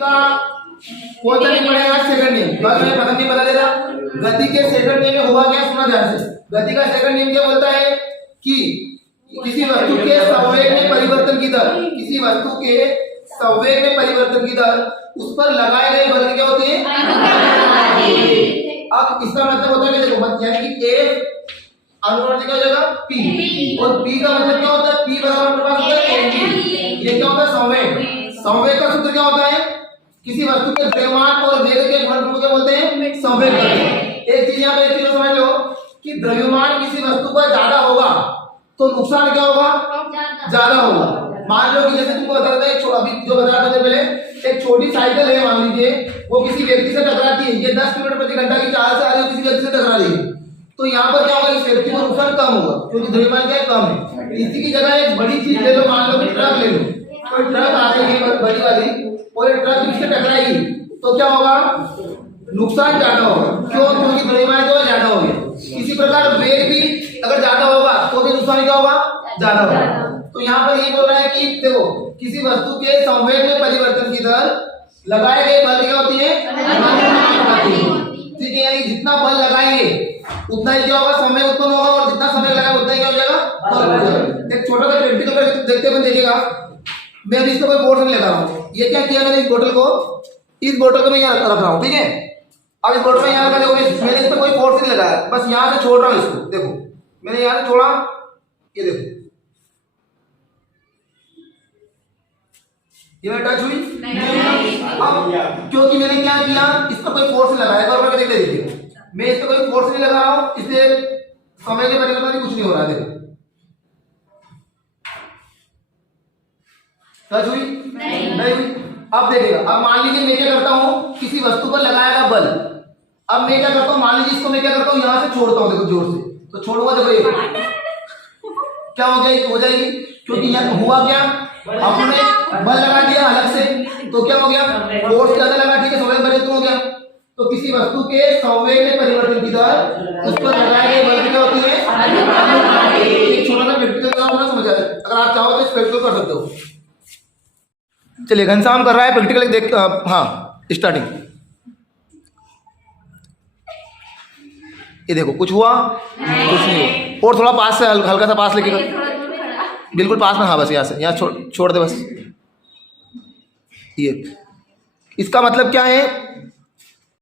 कौन सा नियम पड़ेगा? सेकंड नियम। तो मैं प्रथम नियम बता देता। गति के सेकंड नियम में हुआ क्या, सुना ध्यान से। गति का सेकंड नियम क्या बोलता है कि किसी वस्तु के संवेग में परिवर्तन की दर, किसी वस्तु के संवेग में परिवर्तन की दर उस पर लगाए गए बल क्या होती है? अब इसका मतलब होता है कि देखो, यानी कि A अनुपात क्या हो जाएगा? P, और P का मतलब क्या होता है? P बराबर हमारे पास होता है mv। ये क्या होता है? संवेग। संवेग का सूत्र क्या होता है? किसी वस्तु के द्रव्यमान और वेग के गुणनफल को क्या बोलते हैं? संवेग कहते हैं। एक चीज यहाँ पे एक चीज समझ लो कि द्रव्यमान किसी वस्तु पर ज्यादा होगा तो नुकसान क्या होगा? ज्यादा होगा। मान लो कि जैसे तुमको बता रहा था, अभी जो बता रहा था पहले, एक छोटी साइकिल है मान लीजिए, वो किसी व्यक्ति से टकराती है, ये 10 किलोमीटर प्रति घंटा की चाल से आ रही है, किसी व्यक्ति से टकरा रही है, तो यहाँ पर क्या होगा? इस व्यक्ति को नुकसान कम होगा क्योंकि द्रव्यमान क्या है? कम है। इसी की जगह एक बड़ी चीज ले लो, मान लो कि ट्रक ले लो, कोई ट्रक आ रही है बड़ी वाली और एक ट्रक जिससे टकराएगी तो क्या होगा? नुकसान ज्यादा होगा। क्यों? क्योंकि द्रव्यमान जो है ज्यादा हो गया। इसी प्रकार वेग भी अगर ज्यादा होगा तो भी नुकसान क्या होगा? ज्यादा होगा। तो यहाँ पर ये बोल रहा है कि देखो, किसी वस्तु के संवेग में परिवर्तन की दर लगाए गए बल क्या होती है? ठीक है, यानी जितना बल लगाएंगे उतना ही क्या होगा? समय उत्पन्न होगा, और जितना समय लगाएगा उतना ही क्या हो जाएगा? बल हो जाएगा। एक छोटा सा प्रैक्टिकल देखते हुए देखिएगा। मैं अभी इसको कोई बोतल में लगा रहा हूँ। ये क्या किया मैंने? इस बोतल को मैं यहाँ रख रहा हूँ, ठीक है। अब इस बोतल में यहाँ रखा, देखो मैंने इस पर कोई फोर्स नहीं लगाया, बस यहाँ से छोड़ रहा हूँ इसको। देखो मैंने यहाँ से छोड़ा, ये देखो ये टच हुई नहीं। अब क्योंकि मैंने क्या किया, इस पर कोई फोर्स नहीं लगाया। एक बार देख लीजिए, मैं इस पर कोई फोर्स नहीं लगा रहा हूँ, इसलिए समय के परिवर्तन कुछ नहीं हो रहा है। देखो टच हुई नहीं हुई। अब देखिएगा, अब मान लीजिए मैं क्या करता हूँ, किसी वस्तु पर लगाएगा बल। अब मैं क्या करता हूँ, मान लीजिए इसको मैं क्या करता हूँ, यहाँ से छोड़ता हूँ, देखो जोर से, तो छोड़ूंगा, देखो ये क्या हो गया? हो जाएगी, क्योंकि यहाँ हुआ क्या, आपने बल लगा दिया अलग से, तो क्या हो गया? फोर्स ज्यादा लगा, ठीक है, संवेग परिवर्तन हो गया। तो किसी वस्तु के संवेग में परिवर्तन की दर उस पर लगाए गए बल क्या होती है? एक छोटा सा प्रैक्टिकल काम होना, समझ आए? अगर आप चाहो तो इस प्रैक्टिकल कर सकते हो। चलिए, घनश्याम कर रहा है प्रैक्टिकल, देख। हाँ, स्टार्टिंग। ये देखो, कुछ हुआ? कुछ नहीं हुआ। और थोड़ा पास से, हल्का सा पास लेके, बिल्कुल पास में। हाँ बस यहाँ से, यहाँ छोड़ दे बस। ये इसका मतलब क्या है?